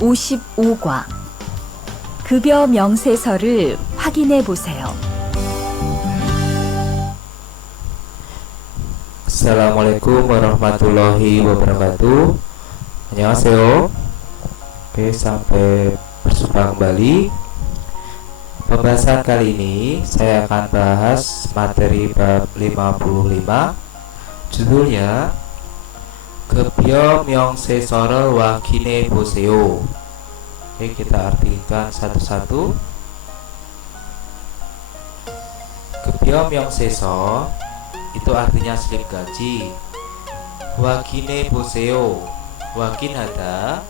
55과 급여 명세서를 확인해 보세요. Assalamualaikum warahmatullahi wabarakatuh. Annyeonghaseyo. Oke, sampai berjumpa kembali. Pembahasan kali ini saya akan bahas materi bab 55. Judulnya Gebyo Myeongsesor을 확인해 보세요. Oke, kita artikan satu-satu. Gebyo Myeongseso itu artinya slip gaji. Wakine poseo, wakin ada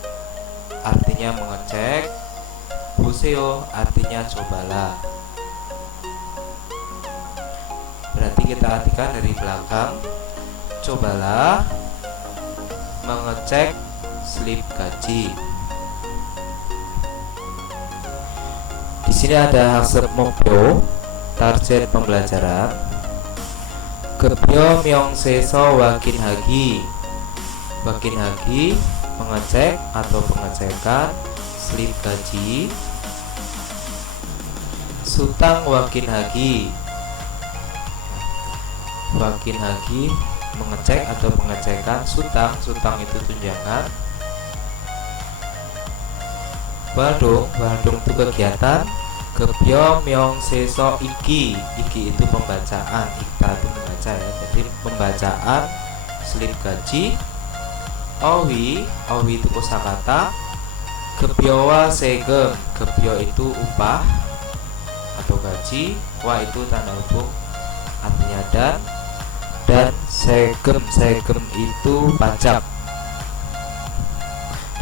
artinya mengecek, poseo artinya cobalah. Berarti kita artikan dari belakang, cobalah mengecek slip gaji. Di sini ada hasil mokyo, target pembelajaran. Gebyo Myeongseso wakkinha기. Wakkinha기 mengecek atau pengecekan slip gaji. Sutang wakkinha기. Wakkinha기 mengecek atau pengecekan sutang. Sutang itu tunjangan. Waldung itu kegiatan. Gebyo Myeongseso iki. Iki itu pembacaan. Ikta itu membaca ya. Jadi pembacaan slip gaji. Owi itu kosakata. Gebyowa segem. Gebyo itu upah atau gaji. Wa itu tanda hubung artinya dan segem itu pajak.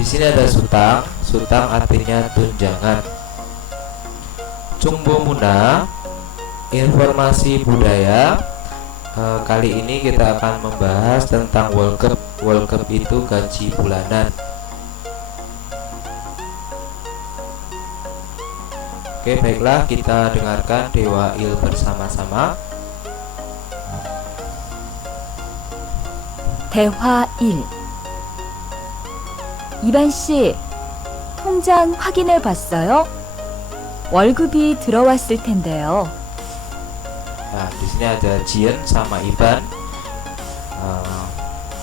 Di sini ada sutang. Sutang artinya tunjangan. Cungbomuna, informasi budaya. Kali ini kita akan membahas tentang 월급. 월급 itu gaji bulanan. Oke, baiklah, kita dengarkan Dewa Il bersama-sama. 대화 1. 이반 씨, 통장 확인해 봤어요? 월급이 들어왔을 텐데요. Nah, di sini ada Jian sama Iban.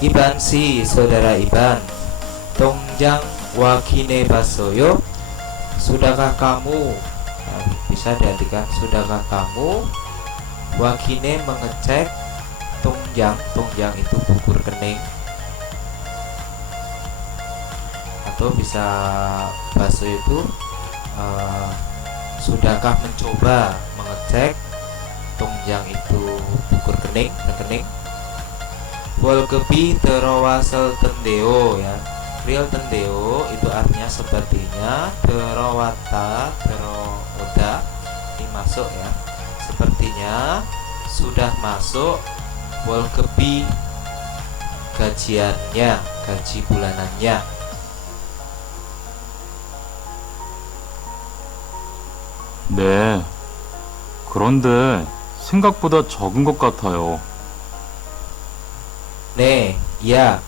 Iban si, saudara Iban. Tongjang wakine basoyo. Sudahkah kamu? Nah, bisa diartikan sudahkah kamu? Wakine mengecek. Tongjang itu buku rekening. Atau bisa baso itu sudahkah mencoba mengecek. Tongjang itu buku rekening. Wolgebi terowasel tendeo ya. Real tendeo itu artinya sepertinya. Terowata teroda dimasuk ya. Sepertinya sudah masuk. Wolgebi gajiannya, gaji bulanannya. 네, 그런데 생각보다 적은 것 같아요. 네, ya.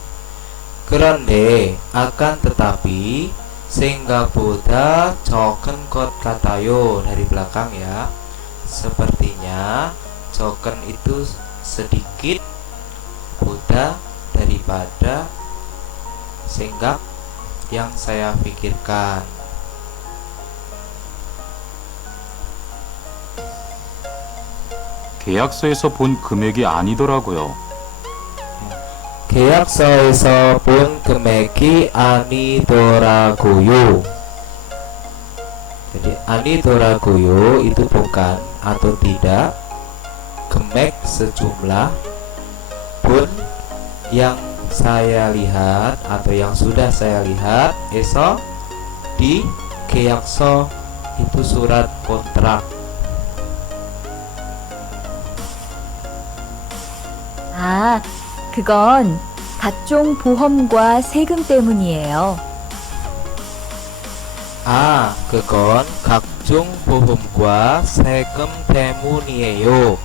그런데 akan tetapi 생각보다 적은 것 같아요. Dari belakang ya. Sepertinya 적은 itu sedikit, boda daripada 생각 yang saya pikirkan. 계약서에서 본 금액이 아니더라고요. 계약서에서 본 금액이 아니더라고요. Jadi 아니더라고요 itu bukan atau tidak. Kemek sejumlah. Pun yang saya lihat atau yang sudah saya lihat. Eso di 계약서 itu surat kontrak. 아, 그건 각종 보험과 세금 때문이에요. 그건 각종 보험과 세금 때문이에요.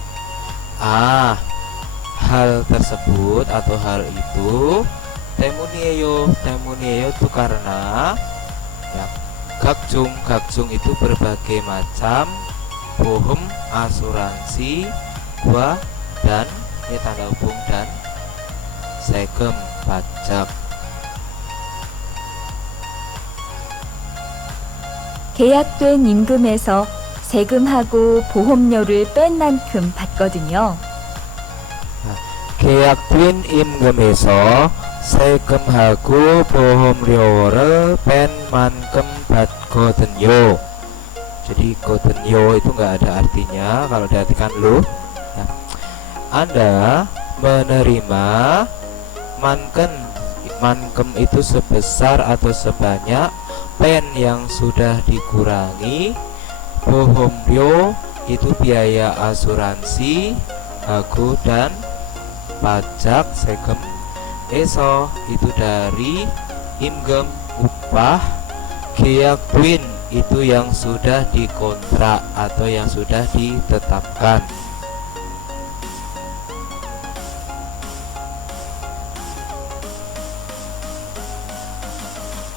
hal tersebut atau hal itu temunieyo itu karena Ya, kakjung itu berbagai macam, bohem asuransi, gua dan ini tanda hubung dan segem pajak. 계약된 임금에서 세금하고 보험료를 뺀 만큼 받거든요. 계약된 임금에서 세금하고 보험료를 뺀 만큼 받거든요. Jadi 거든요 itu nggak ada artinya kalau diartikan lo. Ya. Anda menerima mankem itu sebesar atau sebanyak pen yang sudah dikurangi, bohomryo itu biaya asuransi, hago dan pajak segem, eso itu dari imgem upah, keyakwin itu yang sudah dikontrak atau yang sudah ditetapkan.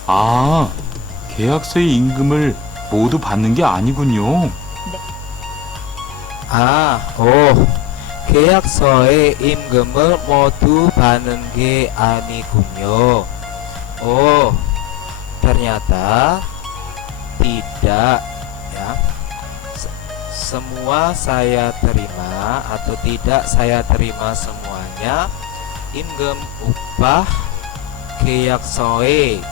아, 계약서의 임금을 모두 받는 게 아니군요. 계약서의 임금을 모두 받는 게 아니군요. Ternyata tidak, ya. Semua saya terima atau tidak saya terima semuanya. Imgem upah keyaksoe.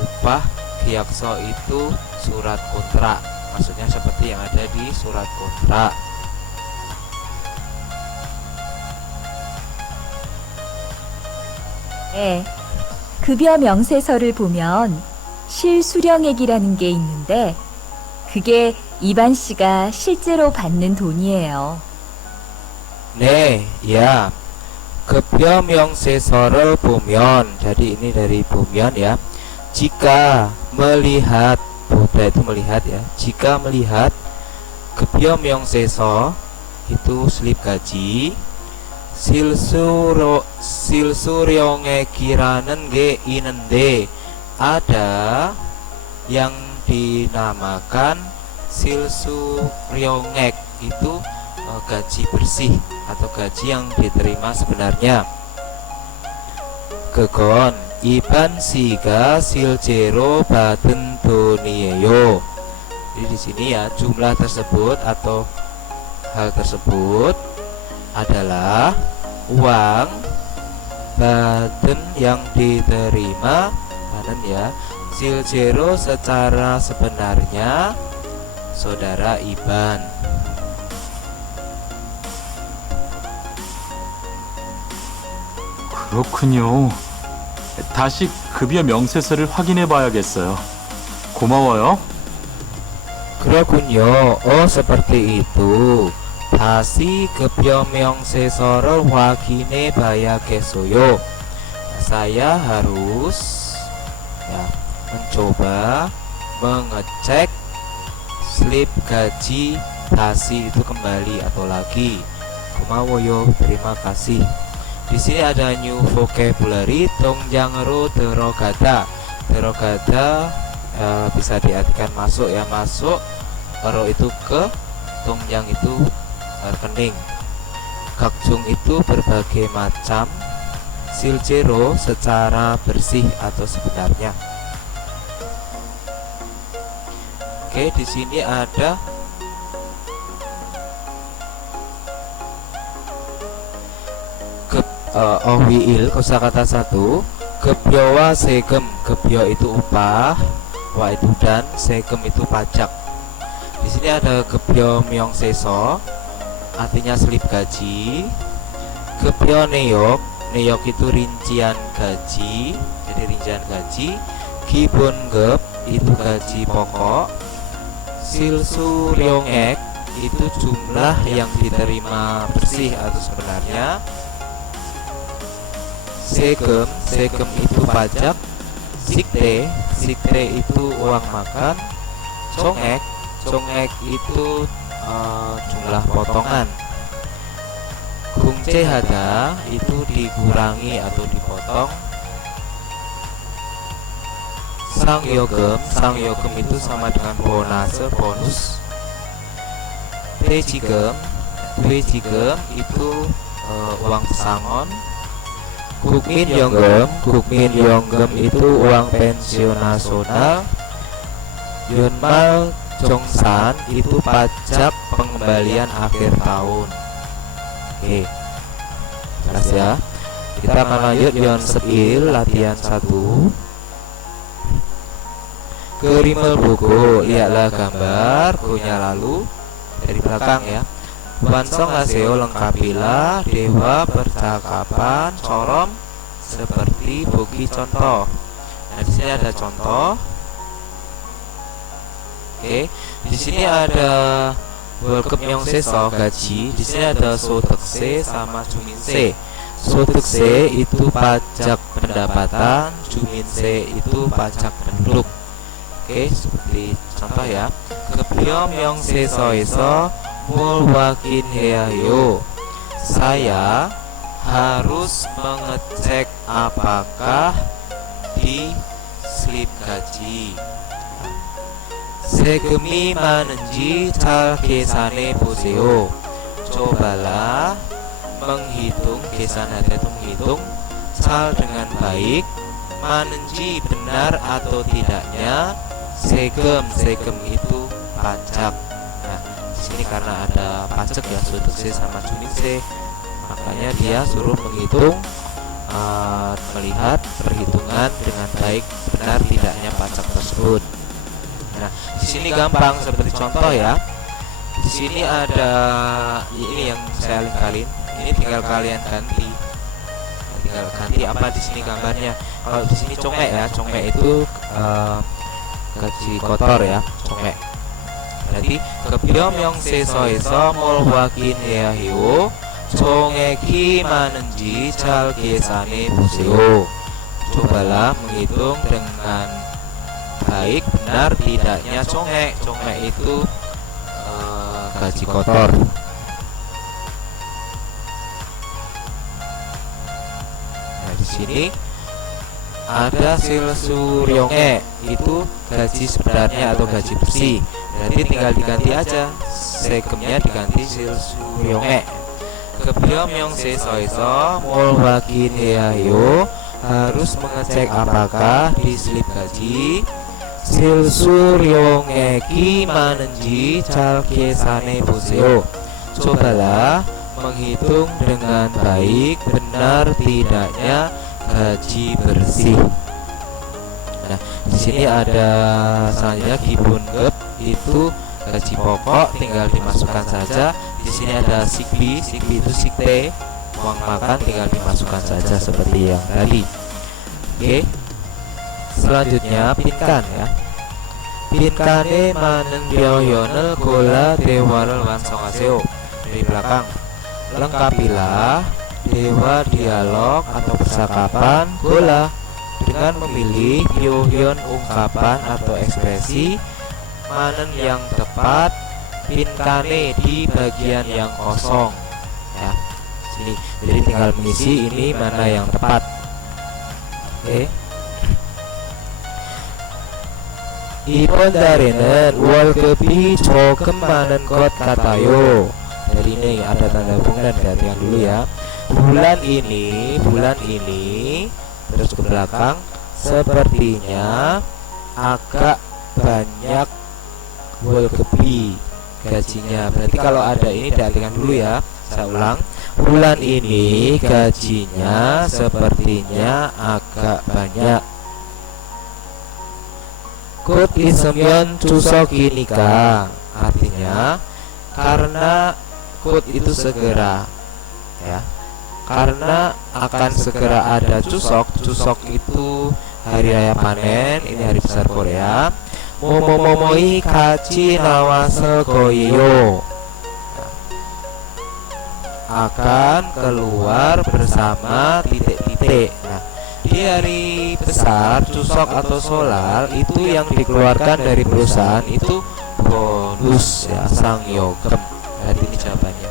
Upah keakso itu surat kontrak, maksudnya seperti yang ada di surat kontrak. 네, 급여 명세서를 보면 실수령액이라는 게 있는데 그게 이반 씨가 실제로 받는 돈이에요. 네, ya. 급여 명세서를 보면, jadi ini dari 보면 ya. Jika melihat, boda itu melihat ya. Jika melihat 급여 명세서 itu slip gaji, 실수령액이라는 게 있는데 ada yang dinamakan 실수령액 itu gaji bersih atau gaji yang diterima sebenarnya. 그건 이반 씨가 실제로 받은 돈이에요. Jadi di sini ya jumlah tersebut atau hal tersebut adalah uang baden yang diterima, baden ya, 실제로 secara sebenarnya saudara Iban. 그렇군요. 다시 급여 명세서를 확인해 봐야겠어요. 고마워요. 그렇군요. seperti itu. 다시 급여 명세서를 확인해 봐야겠어요. Saya harus ya, mencoba mengecek slip gaji 다시 itu kembali atau lagi. 고마워요. terima kasih. Di sini ada new vocabulary 동장으로 들어가다. 들어가다 bisa diartikan masuk ya, masuk. Ero itu ke, 동장 itu rekening. 각종 itu berbagai macam. 실제로 secara bersih atau sebenarnya. Oke, di sini ada 어휘일 kosakata 1 급여와 세금. 급여 itu upah, wa itu dan, segem itu pajak. Di sini ada 급여 명세서 artinya slip gaji. 급여 내역, 내역 itu rincian gaji, jadi rincian gaji. 기본급 itu gaji pokok. 실수령액 itu jumlah yang diterima bersih atau sebenarnya. Segem, segem itu pajak. Sikte, sikte itu uang makan. Congek, congek itu jumlah potongan. Gungcehada itu dikurangi atau dipotong. Sangyogem itu sama dengan bonus. Twejigem itu uang pesangon. Kukmin itu uang pensiun nasional. Yunmal Jongsan itu pajak pengembalian akhir tahun. Oke, jelas ya. Kita akan lanjut Yon Sekil latihan 1. Kerimel buku, lihatlah gambar Gonya lalu dari belakang ya. Wansong Aseo lengkapilah dewa percakapan corom seperti buki contoh. Nah, di sini ada contoh. Oke, di sini ada 월급 명세서 gaji. Di sini ada 소득세 sama 주민세. 소득세 itu pajak pendapatan, 주민세 itu pajak penduduk. Oke, seperti contoh ya. 급여 명세서에서 뭘 확인해야요? Saya harus mengecek apakah di slip gaji 세금이 많은지 잘 계산해 보세요. cobalah menghitung, 계산할 때 menghitung, 잘 dengan baik, 많은지 benar atau tidaknya, 세금 itu pajak. Nah, di sini karena ada pajak ya, 소득세 sama 주민세, makanya dia suruh menghitung, melihat perhitungan dengan baik, benar tidaknya pajak tersebut. Nah, di sini gampang seperti contoh ya. Di sini ada ini yang saya lingkarin. Ini tinggal kalian ganti. Tinggal ganti apa di sini gambarnya. Kalau di sini congek ya, congek itu gaji kotor ya, congek. Jadi 급여 명세서에서 뭘 확인해야해요? 총액이 많은지 잘 계산해 보세요. cobalah menghitung dengan baik, benar tidaknya congek. Congek itu gaji kotor. Nah, di sini ada silsuryonge, itu gaji sebenarnya atau gaji bersih. Berarti tinggal diganti aja, segemnya diganti silsuryonge. 급여 명세서에서 뭘 확인해야해요? harus mengecek apakah di slip gaji 실수령액이 많은지 잘 계산해 보세요. cobalah menghitung dengan baik, benar tidaknya gaji bersih. Nah, di sini ada selanjutnya 기본급, itu gaji pokok, tinggal dimasukkan saja. Di sini ada sikbi itu sikte, uang makan, tinggal dimasukkan saja seperti yang tadi. Oke. Selanjutnya pinkan ya. Pinkane 많은 표현을 골라 대화를 완성하세요. Dari belakang. Lengkapilah dewa dialog atau percakapan gola dengan memilih 표현 ungkapan atau ekspresi manen yang tepat, pinkane di bagian yang kosong ya. Sini. Jadi tinggal mengisi ini mana yang tepat. Oke. 이번 달에는 월급이 조금 많은 것 같아요. Dari ini ada tanda bunga dan perhatikan dulu ya. Bulan ini terus ke belakang, sepertinya agak banyak 월급이 gajinya. Berarti kalau ada ini perhatikan dulu ya. Saya ulang. Bulan ini gajinya sepertinya agak banyak. 곧 있으면 추석이니까, artinya karena 곧 itu segera ya, karena akan segera ada Chuseok. Chuseok itu hari raya panen, ini hari besar Korea. 모모모모이 같이 나왔을 거예요. Akan keluar bersama titik-titik. Nah, di hari besar Chuseok atau Solal itu yang dikeluarkan dari perusahaan itu bonus ya, sangyogem. Berarti ini jawabannya.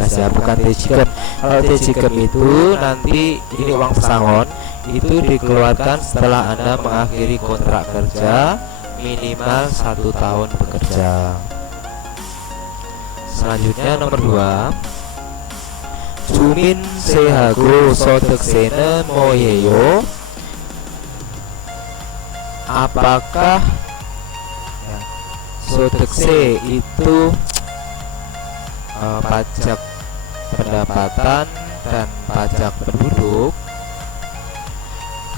Nah, bukan tejigem. Kalau tejigem itu nanti ini uang pesangon, itu dikeluarkan setelah Anda mengakhiri kontrak kerja minimal 1 tahun bekerja. Selanjutnya nomor 2, 주민 세하고 소득세는 뭐예요? Apakah 소득세 itu pajak pendapatan dan pajak penduduk?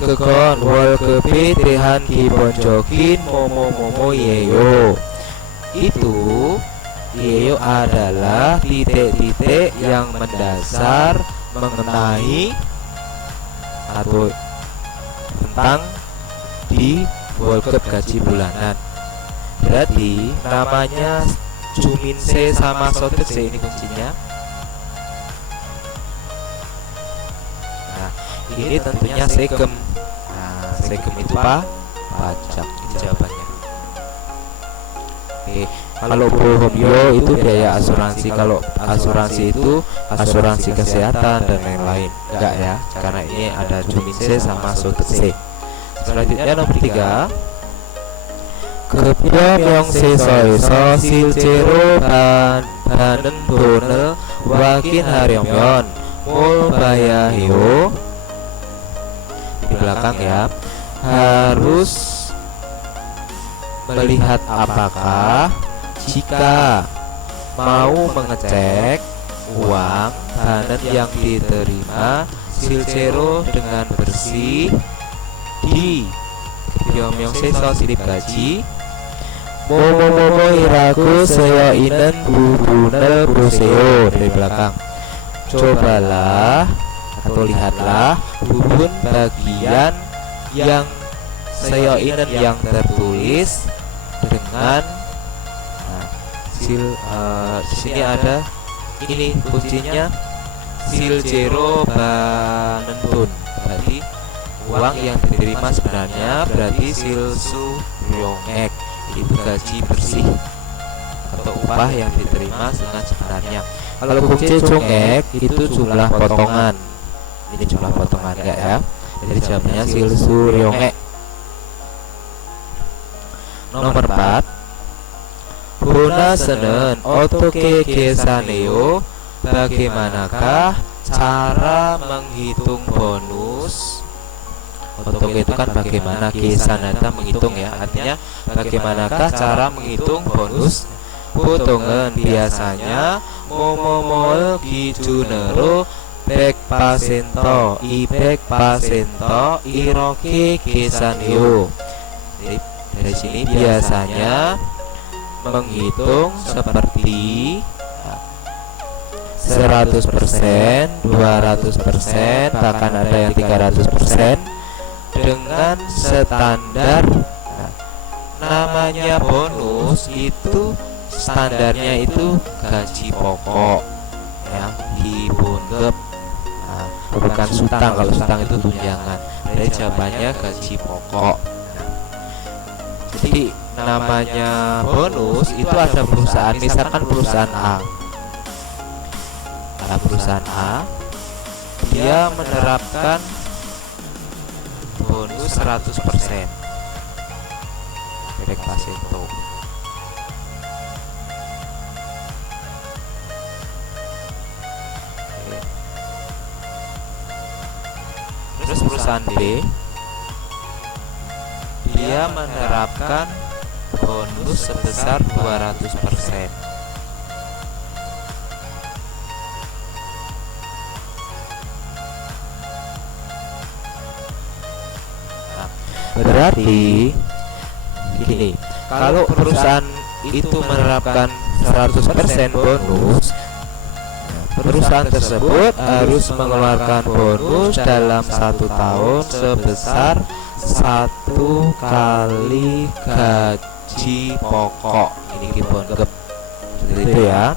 그건 월급에 대한 기본적인 뭐뭐뭐뭐예요. Itu 예요 adalah titik-titik yang mendasar mengenai atau tentang di 월급 gaji bulanan. Berarti namanya 주민세 sama 소득세, ini kuncinya. Nah, ini tentunya segem. Nah, segem itu pajak, ini jawabannya. Oke, kalau bohomyo itu biaya asuransi. Kalau asuransi itu asuransi kesehatan dan lain-lain. Enggak ya, karena ini ada 주민세 sama 소득세. Selanjutnya nomor 3, 급여 명세서에서 실제로 받는 돈을 확인하려면 뭘 봐야 해요? Di belakang ya, harus melihat apakah jika mau mengecek uang banan yang diterima 실제로 dengan bersih di 급여 명세서 slip gaji 뭐뭐뭐뭐이라고 쓰여 있는 부분을 보세요. Dari belakang, cobalah atau lihatlah bumbun bagian yang seyoinen yang tertulis dengan di sini ada ini kuncinya 실제로 받는 돈, berarti uang yang diterima sebenarnya, berarti 실수령액 itu gaji bersih atau upah yang diterima dengan sebenarnya. Kalau kunci 종액 itu jumlah potongan, ini jumlah potongan enggak ya, jadi jawabannya 실수령액. Nomor 4, 보너스는 어떻게 계산해요? Bagaimanakah cara menghitung bonus? Otoke itu kan bagaimana, 계산하다 menghitung ya, artinya bagaimanakah cara menghitung bonus? 보통은 biasanya 뭐뭐뭐를 기준으로 100%, 200% 이렇게 계산해요. Dari sini biasanya menghitung seperti 100%, 200%, bahkan ada yang 300% dengan standar. Namanya bonus itu standarnya itu gaji pokok yang dibungkep, bukan sutang. Kalau sutang itu tunjangan. Jadi jawabannya gaji pokok. Jadi namanya bonus itu ada perusahaan, misalkan perusahaan A. Perusahaan A dia menerapkan bonus 100% bebek pasento. Terus perusahaan B dia menerapkan bonus sebesar 200%. Berarti gini, kalau perusahaan itu menerapkan 100% bonus, perusahaan tersebut harus mengeluarkan bonus dalam 1 tahun sebesar 1 kali gaji pokok. Ini dibongkep seperti itu ya.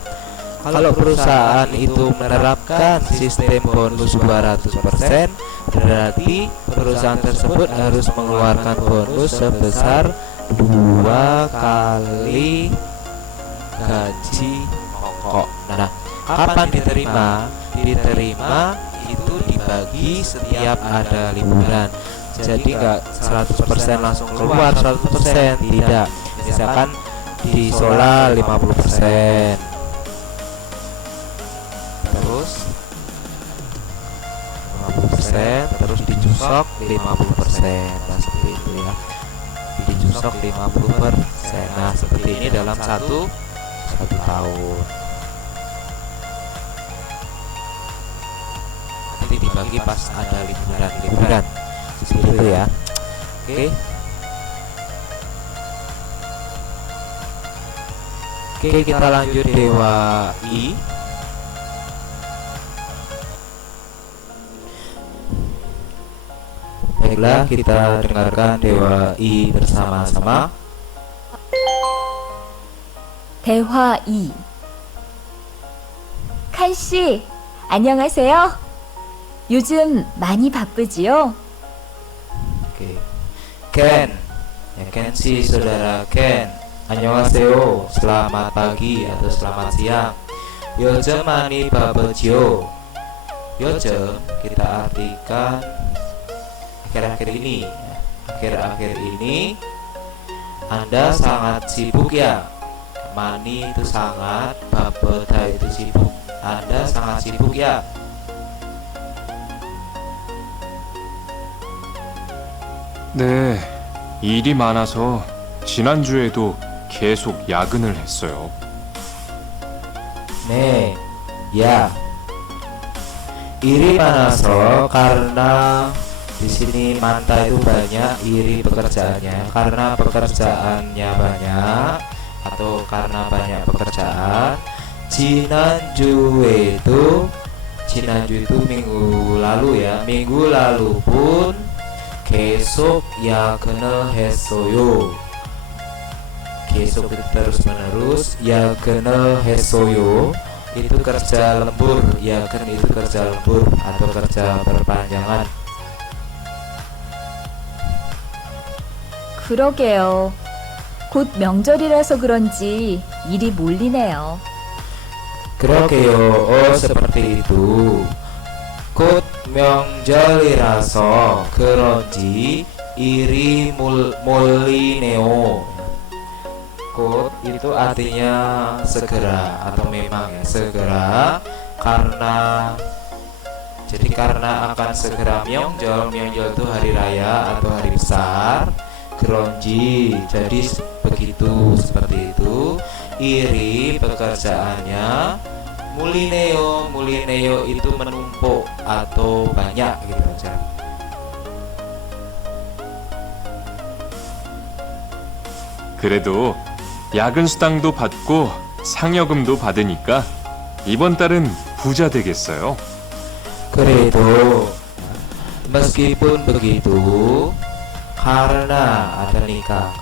Kalau perusahaan itu menerapkan sistem bonus 200%, berarti perusahaan tersebut harus mengeluarkan bonus sebesar 2 kali gaji pokok. Nah, kapan diterima? diterima itu dibagi setiap ada liburan. Jadi nggak 100% langsung keluar 100%, tidak. Misalkan di Sola 50%, terus 50%, terus di Jusok 50%. Nah seperti itu ya, di Jusok 50%. Nah seperti ini dalam satu tahun. Nanti dibagi pas ada liburan seperti itu ya. Oke, kita lanjut dewa I. Baiklah, kita dengarkan dewa I bersama-sama. 대화 2. 칸씨, 안녕하세요. 요즘 많이 바쁘지요? Oke. Ken, ya Ken si saudara Ken. Annyeonghaseyo, selamat pagi atau selamat siang. Yojem mani babejo. Yojem kita artikan akhir-akhir ini. Akhir-akhir ini Anda sangat sibuk ya. Mani itu sangat, babeda itu sibuk. Anda sangat sibuk ya. 네, 일이 많아서 지난주에도 계속 야근을 했어요. 네, ya. Iri manaso karena di sini manta itu banyak, iri pekerjaannya karena pekerjaannya banyak atau karena banyak pekerjaan. Jinanju itu minggu lalu ya, minggu lalu pun 계속 야근을 했어요. 계속 itu terus menerus, 야근을 했어요 itu kerja lembur, yagen itu kerja lembur atau kerja berpanjangan. 그러게요. 곧 명절이라서 그런지 일이 몰리네요. 그러게요. seperti itu. 곧 명절이라서 그런지 일이 몰리네요. 곧 itu artinya segera atau memang ya segera, karena jadi karena akan segera 명절 itu hari raya atau hari besar. 그런지 jadi begitu, seperti itu. Iri pekerjaannya, mullineyo itu menumpuk atau banyak gitu aja. 그래도 야근 수당도 받고 상여금도 받으니까 이번 달은 부자 되겠어요. 그래도 meskipun begitu, karena ada nikah,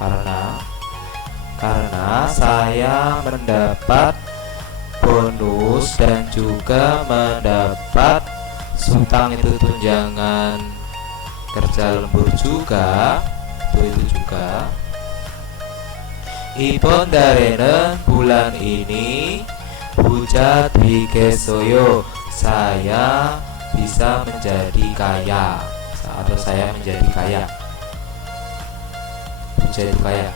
karena saya mendapat bonus dan juga mendapat sutang itu tunjangan kerja lembur juga, itu juga. 이번 달에는 bulan ini 부자 되겠어요. Saya bisa menjadi kaya atau saya menjadi kaya. 부자 itu kaya.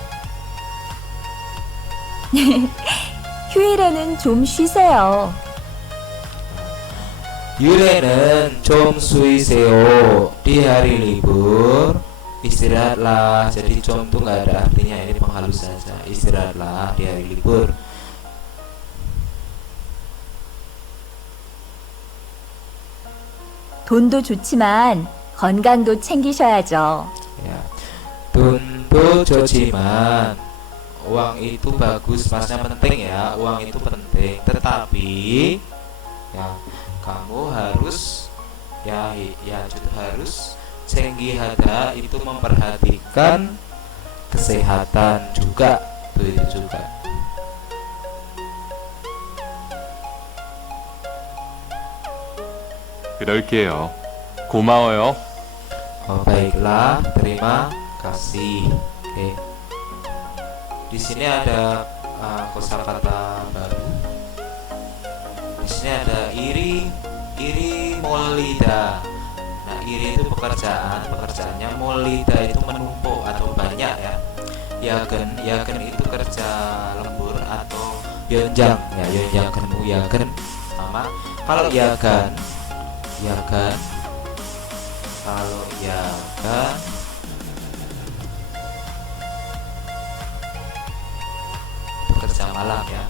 휴일에는 좀 쉬세요. 유래는 좀 쉬세요. Di hari libur istirahatlah. Jadi 좀 tuh nggak ada artinya, ini penghalus saja. Istirahatlah di hari libur. 돈도 좋지만 건강도 챙기셔야죠. Ya, 돈도 좋지만 uang itu bagus, maksudnya penting ya, uang itu penting. Tetapi ya kamu harus ya itu harus cenggihada itu memperhatikan kesehatan juga, itu juga. 그럴게요. 고마워요. Baiklah, terima kasih. Oke. Di sini ada kosakata baru. Di sini ada iri iri molida. Nah, iri itu pekerjaannya, molida itu menumpuk atau banyak ya. Yagen itu kerja lembur atau yonjang ya, yonjang ketemu yagen sama. Kalau yagan kalau yagan kerja malam ya.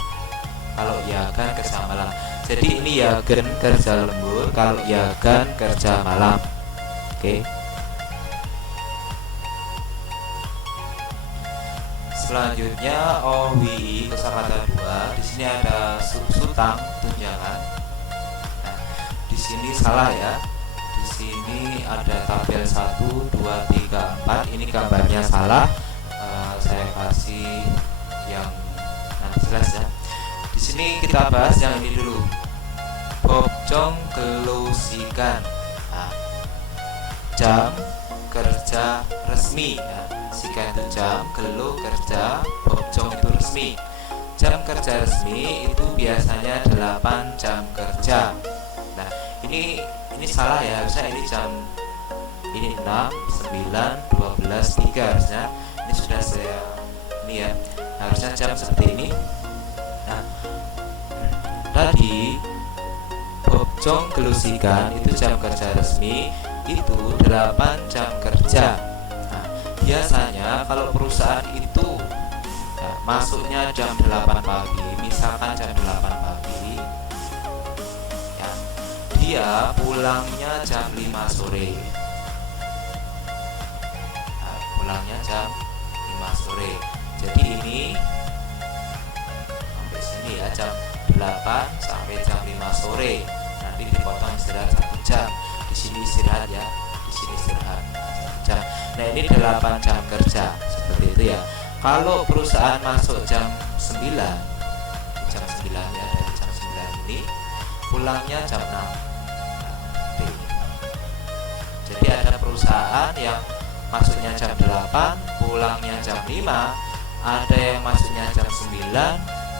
Kalau yagan kerja malam. Jadi ini yagen kerja lembur, kalau yagan kerja malam. Oke. Selanjutnya OWI kosakata 2. Di sini ada sutang tunjangan. Nah, di sini salah ya. Di sini ada tabel 1 2 3 4. Ini gambarnya salah. Saya kasih yang nanti jelas ya. Di sini kita bahas yang ini dulu. Bobjong kelusikan. Nah, jam kerja resmi ya. Sikan itu jam, gelu kerja, bobjong itu resmi. Jam kerja resmi itu biasanya 8 jam kerja. Nah, ini salah ya, harusnya ini jam ini 6, 9, 12, 3 harusnya. Ini sudah saya ini ya. Harusnya jam seperti ini. Nah, tadi bobjong gelusikan itu jam kerja resmi itu 8 jam kerja. Biasanya kalau perusahaan itu ya, masuknya jam 8 pagi, misalkan jam 8 pagi ya, dia pulangnya jam 5 sore. Nah, pulangnya jam 5 sore. Jadi ini sampai sini ya, jam 8 sampai jam 5 sore. Nanti dipotong istirahat 1 jam. Di sini istirahat ya, di sini istirahat 1 jam. Nah, ini 8 jam kerja seperti itu ya. Kalau perusahaan masuk jam 9 ya, dari jam 9 ini pulangnya jam 6. Nah, seperti ini. Jadi ada perusahaan yang masuknya jam 8, pulangnya jam 5. Ada yang masuknya jam 9,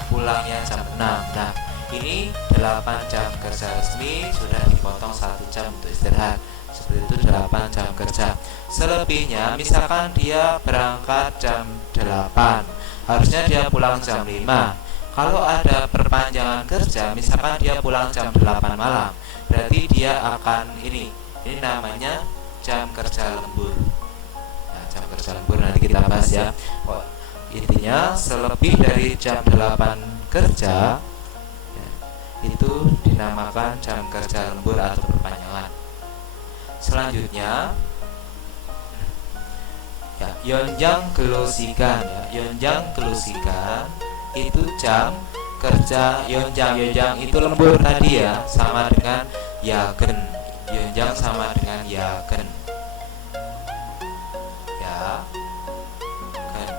pulangnya jam 6. Nah, ini 8 jam kerja resmi, sudah dipotong 1 jam untuk istirahat. Seperti itu 8 jam kerja. Selebihnya misalkan dia berangkat jam 8, harusnya dia pulang jam 5. Kalau ada perpanjangan kerja, misalkan dia pulang jam 8 malam, berarti dia akan ini namanya jam kerja lembur. Nah, jam kerja lembur nanti kita bahas ya. Intinya selebih dari jam 8 kerja ya, itu dinamakan jam kerja lembur atau perpanjangan. Selanjutnya ya, yonjang gelusikan ya. Yonjang gelusikan itu jam kerja yonjang itu lembur tadi ya, sama dengan yagen. Yonjang sama dengan yagen. Ya. Kan.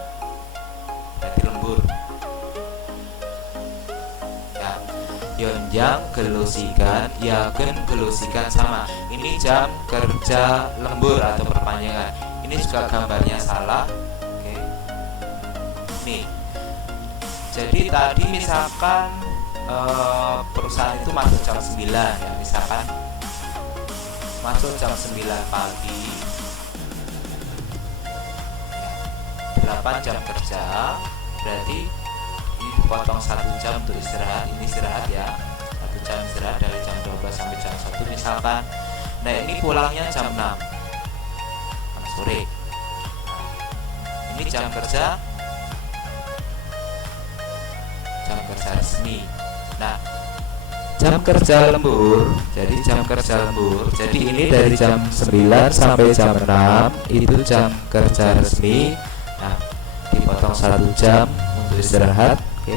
Berarti lembur. Ya. Yonjang gelusikan, yagen gelusikan sama. Ini jam kerja lembur atau perpanjangan. Ini juga gambarnya salah. Oke. Nih. Jadi tadi misalkan perusahaan itu masuk jam 9 ya, misalkan masuk jam 9 pagi ya, 8 jam kerja, berarti ini dipotong 1 jam untuk istirahat. Ini istirahat ya, 1 jam istirahat dari jam 12 sampai jam 1 misalkan. Nah, ini pulangnya jam 6 sore. Nah, ini jam kerja resmi. Nah, jam kerja lembur. Jadi jam kerja lembur. Jadi ini dari jam 9 sampai jam 6 itu jam kerja resmi. Nah, dipotong 1 jam untuk istirahat. Oke.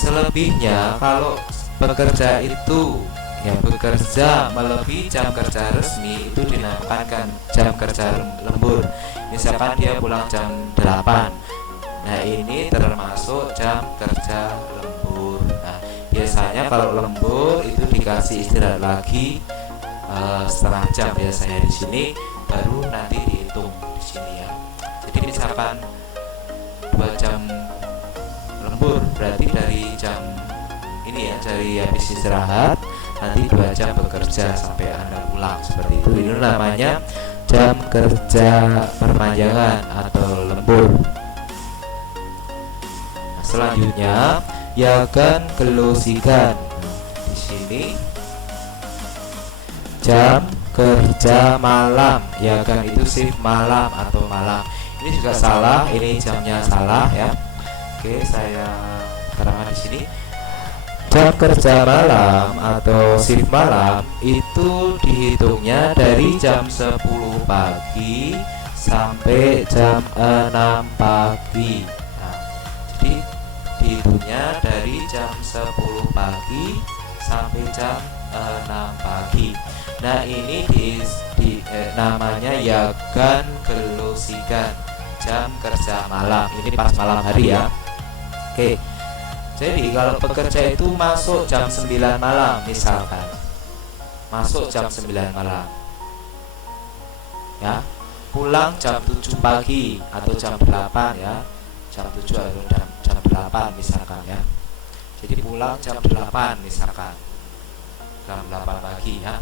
Selebihnya kalau pekerja itu yang bekerja melebihi jam kerja resmi itu dinamakan jam kerja lembur. Misalkan dia pulang jam 8. Nah, ini termasuk jam kerja lembur. Nah, biasanya kalau lembur itu dikasih istirahat lagi setengah jam biasanya di sini, baru nanti dihitung di sini ya. Jadi misalkan 2 jam lembur, berarti dari jam ini ya, dari habis istirahat nanti 2 jam bekerja sampai Anda pulang, seperti itu. Ini namanya jam kerja perpanjangan atau lembur. Nah, selanjutnya yakan kelosikan. Di sini jam kerja malam, yakan itu shift malam atau malam. Ini juga salah, ini jamnya salah ya. Oke, saya terangkan di sini. Jam kerja malam atau shift malam itu dihitungnya dari jam 10 pagi sampai jam 6 pagi. Nah, jadi dihitungnya dari jam 10 pagi sampai jam 6 pagi. Nah, ini namanya yakan kelosikan, jam kerja malam. Ini pas malam hari ya. Oke. Jadi kalau pekerja itu masuk jam 9 malam misalkan, masuk jam 9 malam ya, pulang jam 7 pagi atau jam 8 ya, jam 7 atau jam 8 misalkan ya. Jadi pulang jam 8 misalkan, jam 8 pagi ya.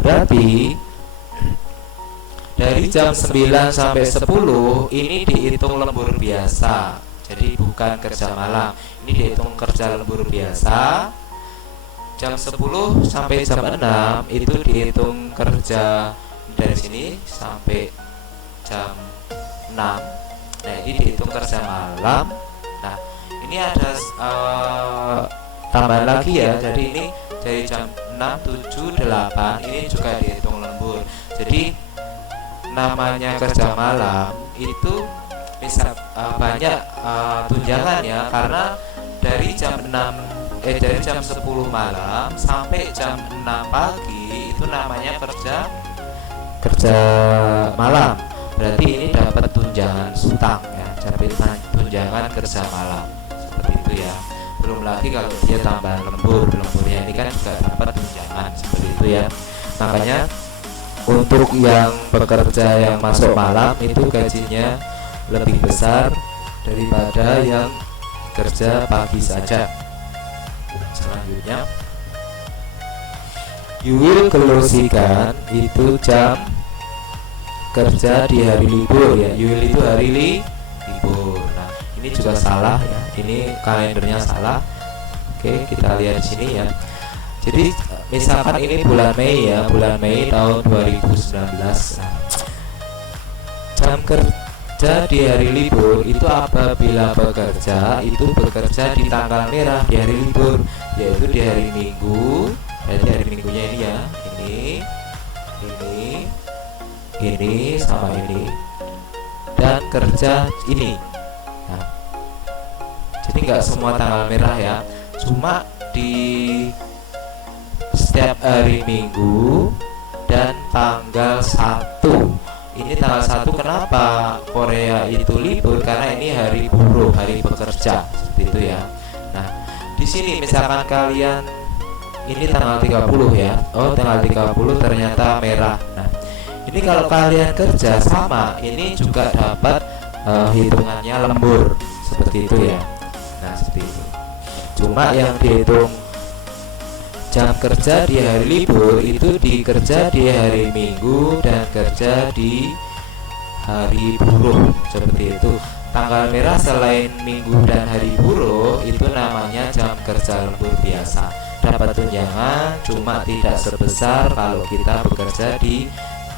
Berarti dari jam 9 sampai 10 ini dihitung lembur biasa. Jadi bukan kerja malam, ini dihitung kerja lembur biasa. Jam 10 sampai jam 6 itu dihitung kerja dari sini sampai jam 6. Nah, ini dihitung kerja malam. Nah, ini ada tambahan lagi ya. Jadi ini dari jam 6, 7, 8 ini juga dihitung lembur. Jadi namanya kerja malam itu bisa banyak tunjangannya, karena dari jam 10 malam sampai jam 6 pagi itu namanya kerja malam. Berarti ini dapat tunjangan sutang ya, dapat tunjangan kerja malam, seperti itu ya. Belum lagi kalau dia tambahan lemburnya ini kan juga dapat tunjangan, seperti itu ya. Makanya untuk yang bekerja yang masuk malam itu gajinya lebih besar daripada yang kerja pagi saja. Selanjutnya Yuil kelosikan itu jam kerja di hari libur ya. Yuil itu hari libur. Nah, ini juga salah ya. Ini kalendernya salah. Oke, kita lihat di sini ya. Jadi misalkan ini bulan Mei ya, bulan Mei tahun 2019. Nah, jam kerja di hari libur itu apabila bekerja itu bekerja di tanggal merah di hari libur, yaitu di hari Minggu. Jadi hari Minggunya ini ya, ini sama ini, dan kerja ini. Nah, jadi nggak semua tanggal merah ya, cuma di setiap hari Minggu dan tanggal 1. Ini tanggal 1 kenapa Korea itu libur? Karena ini hari buruh, hari pekerja, seperti itu ya. Nah, di sini misalkan kalian ini tanggal 30 ya. Oh, tanggal 30 ternyata merah. Nah, ini kalau kalian kerja sama, ini juga dapat hitungannya lembur, seperti itu ya. Nah, seperti itu. Cuma yang dihitung jam kerja di hari libur itu dikerja di hari Minggu dan kerja di hari buruh, seperti itu. Tanggal merah selain Minggu dan hari buruh itu namanya jam kerja lembur biasa. Dapat tunjangan, cuma tidak sebesar kalau kita bekerja di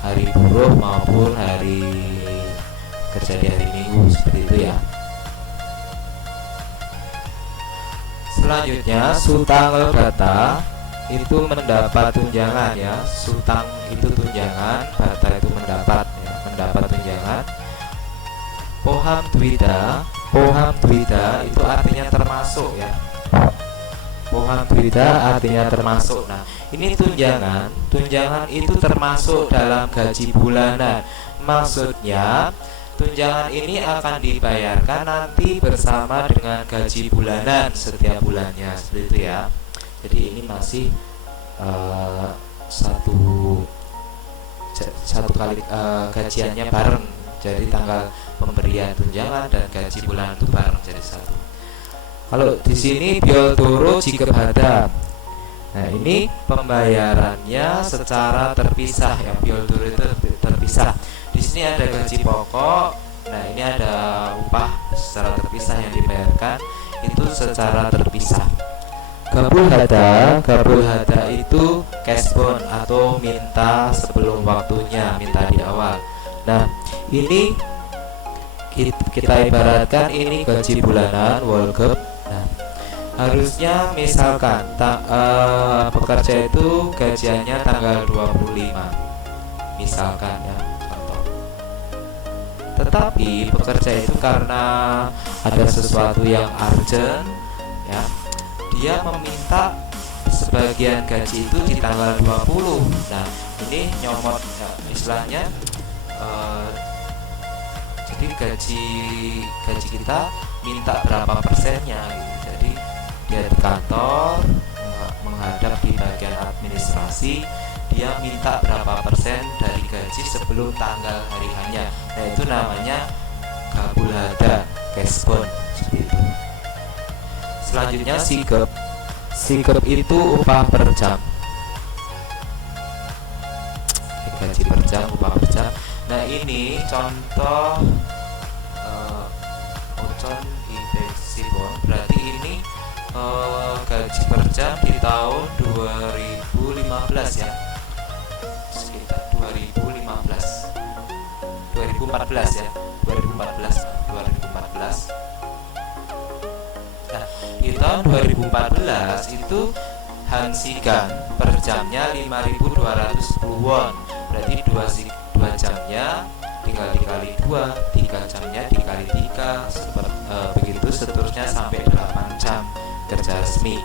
hari buruh maupun hari kerja di hari Minggu, seperti itu ya. Selanjutnya sutang bata itu mendapat tunjangan ya. Sutang itu tunjangan, bata itu mendapat ya, mendapat tunjangan. Poham dwida itu artinya termasuk ya. Poham dwida artinya termasuk. Nah, ini tunjangan itu termasuk dalam gaji bulanan. Maksudnya tunjangan ini akan dibayarkan nanti bersama dengan gaji bulanan setiap bulannya, seperti itu ya. Jadi ini masih satu kali gajiannya bareng. Jadi tanggal pemberian tunjangan dan gaji bulanan itu bareng jadi satu. Kalau di sini biotoro jika hadap. Nah, ini pembayarannya secara terpisah ya, bioldur itu terpisah. Di sini ada gaji pokok. Nah, ini ada upah secara terpisah yang dibayarkan itu secara terpisah. Gabul hada itu cashbon atau minta sebelum waktunya, minta di awal. Nah, ini kita ibaratkan ini gaji bulanan Wolgep. Nah, harusnya misalkan pekerja itu gajiannya tanggal 25 misalkan ya, contoh. Tetapi pekerja itu karena ada sesuatu yang urgent ya, dia meminta sebagian gaji itu di tanggal 20. Nah, ini nyomot ya, istilahnya jadi gaji kita minta berapa persennya gitu. Jadi dia di kantor menghadap di bagian administrasi, dia minta berapa persen dari gaji sebelum tanggal hari hanya. Nah, itu namanya gabul hada, cashbon seperti itu. Selanjutnya sigep itu upah per jam. Gaji per jam, upah per jam. Nah, ini contoh ocon ibexibon. Berarti ini gaji per jam di tahun 2015 ya, sekitar 2014 ya, 2014. Nah, di tahun 2014 itu Hansigan per jamnya 5.210 won. Berarti 2 jamnya tinggal dikali 2, 3 jamnya dikali 3, begitu seterusnya sampai 8 jam kerja resmi.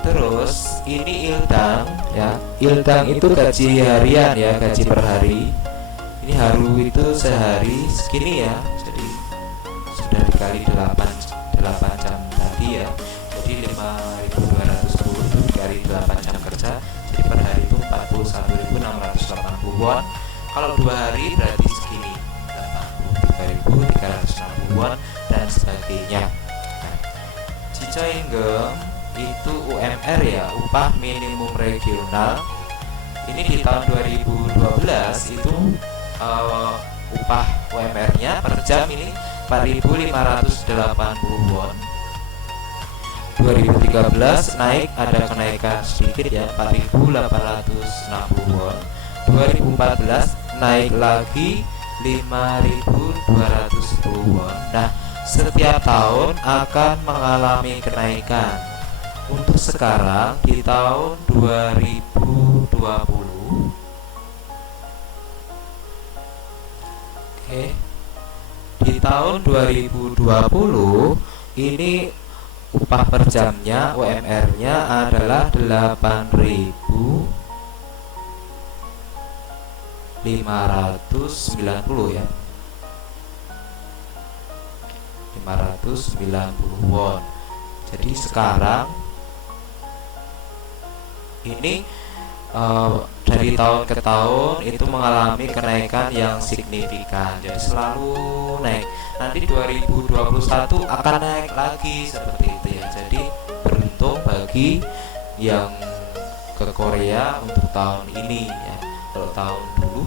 Terus ini ildang ya. Ildang itu gaji harian ya, gaji per hari. Ini haru itu sehari segini ya. Jadi sudah dikali 8 jam tadi ya. Jadi 5.210 itu dikali 8 jam kerja. Jadi per hari itu 41.680 won. Kalau 2 hari berarti segini, 83.360 won dan sebagainya. Nah, Cicoinggem itu UMR ya, upah minimum regional. Ini di tahun 2012 itu upah UMR-nya per jam ini 4.580 won. 2013 naik, ada kenaikan sedikit ya, 4.860 won. 2014 naik lagi 5.210 won. Nah, setiap tahun akan mengalami kenaikan. Untuk sekarang di tahun 2020, di tahun 2020 ini upah per jamnya UMR-nya adalah 8.590 ya, 590 won. Jadi sekarang ini dari tahun ke tahun itu mengalami kenaikan yang signifikan. Jadi selalu naik. Nanti 2021 akan naik lagi seperti itu ya. Jadi beruntung bagi yang ke Korea untuk tahun ini ya. Kalau tahun dulu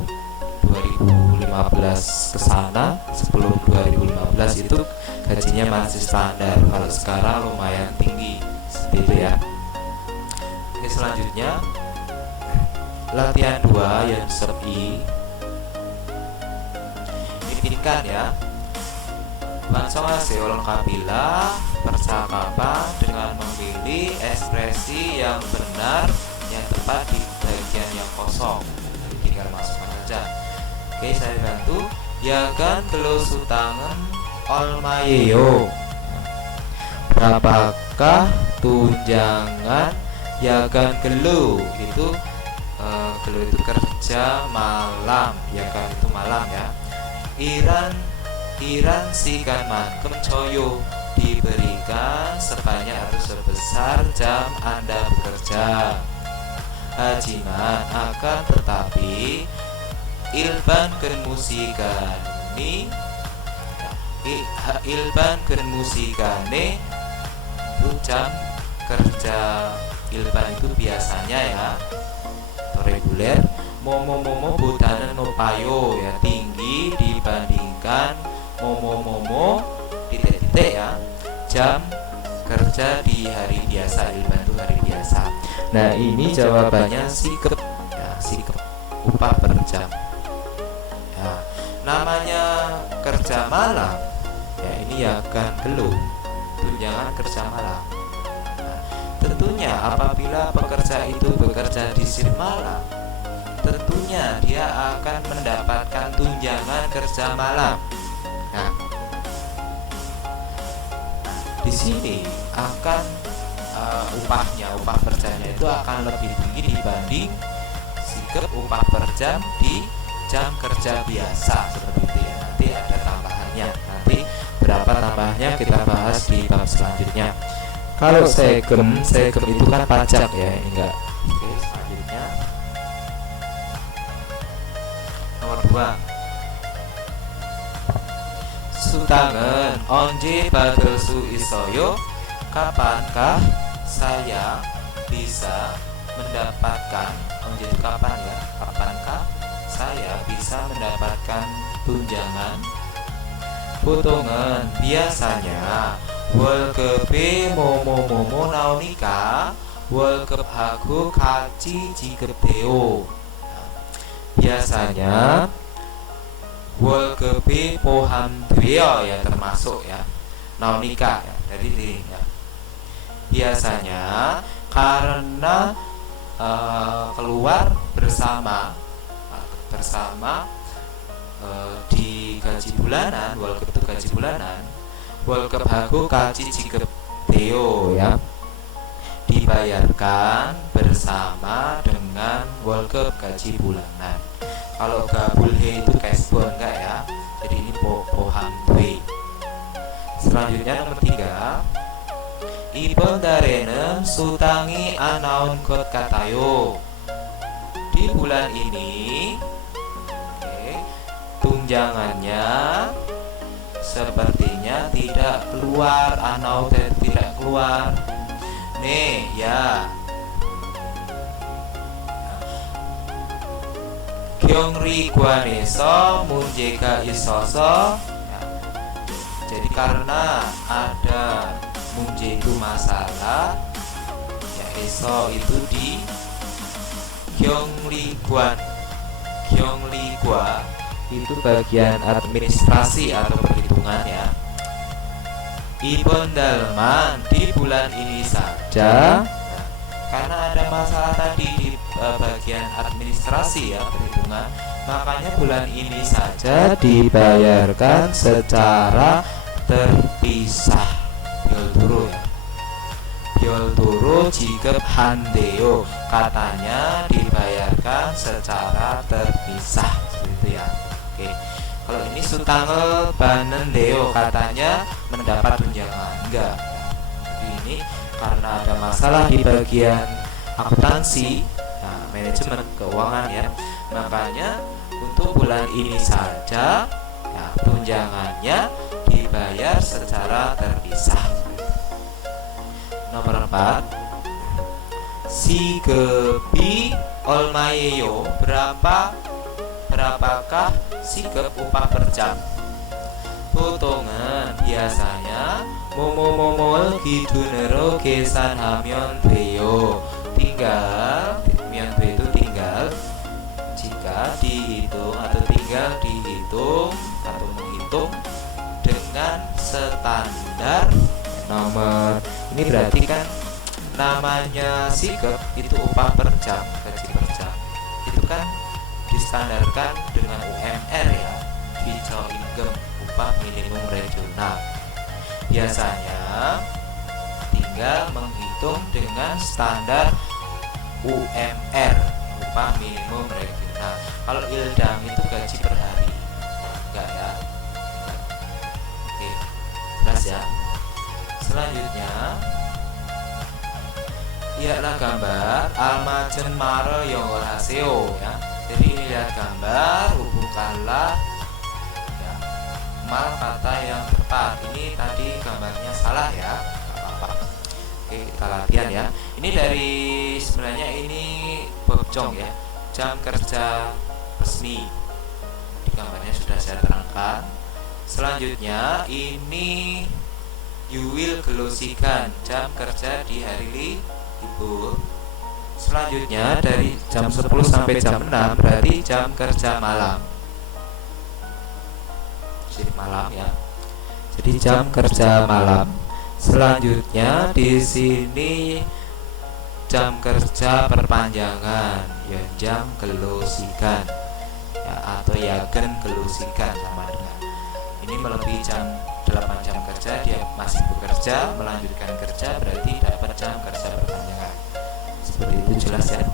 2015 ke sana, sebelum 2015 itu gajinya masih standar. Kalau sekarang lumayan tinggi seperti itu ya. Oke, selanjutnya latihan 2 yang sub I. Intikan ya. Langsung hasil lengkapilah percakapan dengan memilih ekspresi yang benar, yang tepat di bagian yang kosong. Tinggal masukkan aja. Oke, saya bantu. Yagan gelosu tangan olmayeyo. Berapakah tunjangan yagan gelu? Itu gelu itu kerja malam, yagan itu malam ya. Iran sikan mankem coyo, diberikan sebanyak atau sebesar jam Anda bekerja. Hajiman akan tetapi ilban ken musikani ilban ken musikane itu jam kerja Ilban itu biasanya ya, atau reguler. Momo bodanen nopayo ya, tinggi dibandingkan momo titik-titik ya, jam kerja di hari biasa. Ilban itu hari biasa. Nah, ini jawabannya sikep ya, sikep upah per jam ya. Namanya kerja malam ya, ini ya kan belum tunjangan kerja malam. Nah, tentunya apabila pekerja itu bekerja di shift malam, tentunya dia akan mendapatkan tunjangan kerja malam. Nah, di sini akan upah per jamnya itu akan lebih tinggi dibanding sikep upah per jam di jam kerja biasa seperti itu ya. Nanti ada tambahannya. Nanti berapa tambahnya kita bahas di bab selanjutnya. Kalau segem itu kan pajak ya, ini enggak. Oke, selanjutnya nomor 2. Sutangen onje badal su isoyo, kapankah saya bisa mendapatkan, onje itu kapan ya, kapankah saya bisa mendapatkan tunjangan? Potongan biasanya 월급이 뭐뭐뭐뭐 나오니까 월급하고 같이 지급돼요. biasanya 월급이 포함돼요 ya, termasuk ya, naonika ya, jadi dirinya biasanya karena keluar bersama di gaji bulanan. 월급 itu gaji bulanan. 월급하고 같이 지급돼요 ya, dibayarkan bersama dengan 월급 gaji bulanan. Kalau gabulhe itu cashbon enggak ya, jadi ini pohamdwe. Selanjutnya nomor 3. 이번 달에는 수당이 안 나온 것 같아요. Di bulan ini tunjangannya sepertinya tidak keluar, anau tidak keluar. Nih ya, Kyongri Guaneso Munjeka Isoso ya. Jadi karena ada munje itu masalah ya, eso itu di Kyongri Gua itu bagian administrasi atau perhitungan ya. Ibon dalman di bulan ini saja. Nah, karena ada masalah tadi di bagian administrasi ya, perhitungan, makanya bulan ini saja dibayarkan secara terpisah. Biolturu ya, biolturu jikep handeo, katanya dibayarkan secara terpisah seperti itu ya. Oke, kalau ini sutangel banen deo, katanya mendapat tunjangan enggak. Jadi ini karena ada masalah di bagian akuntansi, nah, manajemen keuangan ya, makanya untuk bulan ini saja ya, tunjangannya dibayar secara terpisah. Nomor 4. Sigebi olmayeyo, berapakah sikep upah per jam? Potongan biasanya 모모모모 기준으로 계산하면 돼요. tinggal itu tinggal jika dihitung atau tinggal dihitung atau menghitung dengan standar nomor. Ini berarti kan namanya sikep itu upah per jam, gaji per jam. Itu kan distandarkan dengan UMR ya, Vico Income, upah minimum regional. Biasanya tinggal menghitung dengan standar UMR, upah minimum regional. Kalau Ildam itu gaji per hari, enggak ya? Oke, jelas ya. Selanjutnya, lihatlah gambar almajen mare yongol haseo ya. Jadi ini lihat gambar, hubungkanlah ya, mal kata yang tepat. Ini tadi gambarnya salah ya, nggak apa-apa. Oke, kita latihan ya. Ini dari sebenarnya ini bokjong ya, jam kerja resmi. Di gambarnya sudah saya terangkan. Selanjutnya ini you will gelosikan, jam kerja di hari libur. Selanjutnya dari jam 10 sampai jam 6 berarti jam kerja malam. Shift malam ya. Jadi jam kerja malam. Selanjutnya di sini jam kerja perpanjangan, ya jam gelosikan ya, atau yagen gelosikan sama dengan. Ini melebihi jam 8 jam kerja, dia masih bekerja, melanjutkan kerja berarti dapat jam kerja perpanjangan. Seperti itu, jelas ya.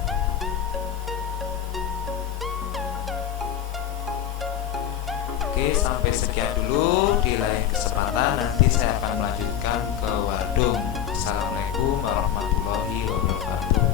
Oke, sampai sekian dulu. Di lain kesempatan nanti saya akan melanjutkan ke Wadung. Assalamualaikum warahmatullahi wabarakatuh.